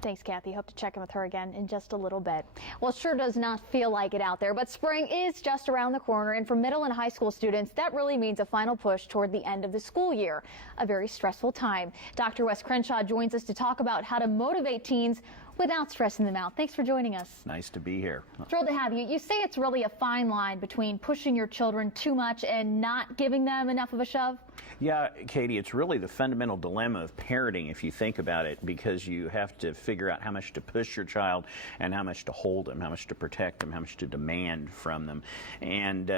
Thanks, Kathy. Hope to check in with her again in just a little bit. Well, it sure does not feel like it out there, but spring is just around the corner, and for middle and high school students, that really means a final push toward the end of the school year, a very stressful time. Dr. Wes Crenshaw joins us to talk about how to motivate teens without stressing them out. Thanks for joining us. Nice to be here. Thrilled to have you. You say it's really a fine line between pushing your children too much and not giving them enough of a shove? Yeah, Katie, it's really the fundamental dilemma of parenting if you think about it, because you have to figure out how much to push your child and how much to hold them, how much to protect them, how much to demand from them. And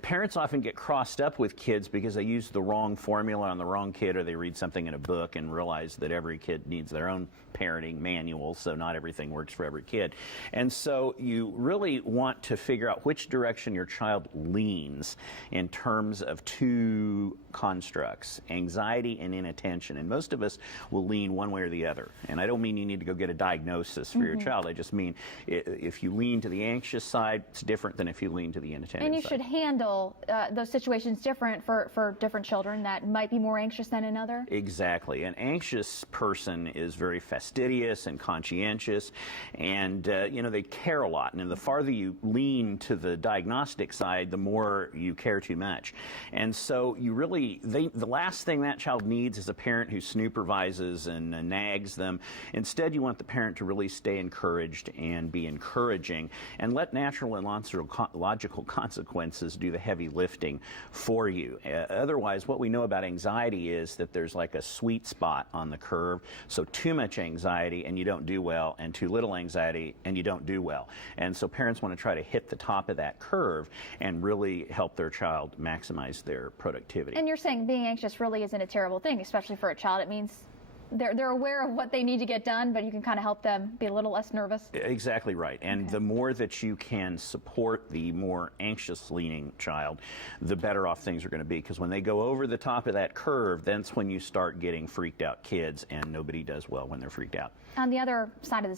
parents often get crossed up with kids because they use the wrong formula on the wrong kid, or they read something in a book and realize that every kid needs their own parenting manual, so not everything works for every kid. And so you really want to figure out which direction your child leans in terms of two constructs, anxiety and inattention. And most of us will lean one way or the other. And I don't mean you need to go get a diagnosis for your child. I just mean if you lean to the anxious side, it's different than if you lean to the inattentive side. And you should handle those situations different for different children that might be more anxious than another? Exactly. An anxious person is very fastidious and conscientious, and you know, they care a lot. And the farther you lean to the diagnostic side, the more you care too much. And so you really, the last thing that child needs is a parent who supervises and nags them. Instead, you want the parent to really stay encouraged and be encouraging and let natural and logical consequences do the heavy lifting for you. Otherwise, what we know about anxiety is that there's like a sweet spot on the curve. So too much anxiety and you don't do well, and too little anxiety and you don't do well. And so parents want to try to hit the top of that curve and really help their child maximize their productivity. And you're saying being anxious really isn't a terrible thing, especially for a child. It means they're aware of what they need to get done, but you can kind of help them be a little less nervous. Exactly right. And the more that you can support the more anxious leaning child, the better off things are going to be. Because when they go over the top of that curve, that's when you start getting freaked out kids, and nobody does well when they're freaked out. On the other side of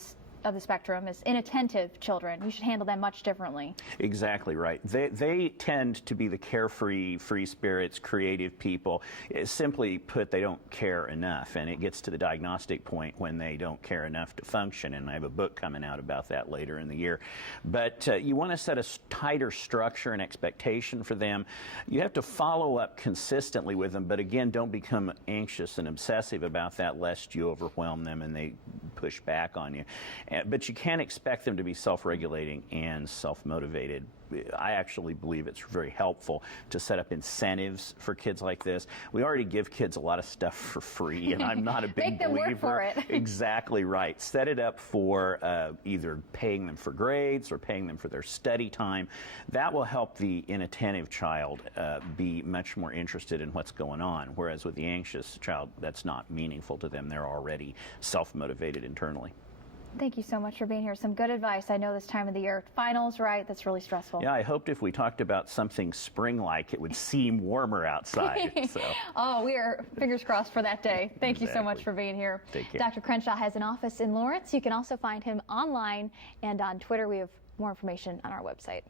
the spectrum is inattentive children. You should handle them much differently. Exactly right. They tend to be the carefree, free spirits, creative people. Simply put, they don't care enough, and it gets to the diagnostic point when they don't care enough to function, and I have a book coming out about that later in the year. But you want to set a tighter structure and expectation for them. You have to follow up consistently with them, but again, don't become anxious and obsessive about that, lest you overwhelm them and they push back on you. But you can't expect them to be self-regulating and self-motivated. I actually believe it's very helpful to set up incentives for kids like this. We already give kids a lot of stuff for free, and I'm not a big Make them believer. work for it. Exactly right. Set it up for either paying them for grades or paying them for their study time. That will help the inattentive child be much more interested in what's going on, whereas with the anxious child, that's not meaningful to them. They're already self-motivated internally. Thank you so much for being here. Some good advice. I know this time of the year, finals, right? That's really stressful. Yeah, I hoped if we talked about something spring-like, it would seem warmer outside. So. Oh, we are fingers crossed for that day. Thank you so much for being here. Take care. Dr. Crenshaw has an office in Lawrence. You can also find him online and on Twitter. We have more information on our website.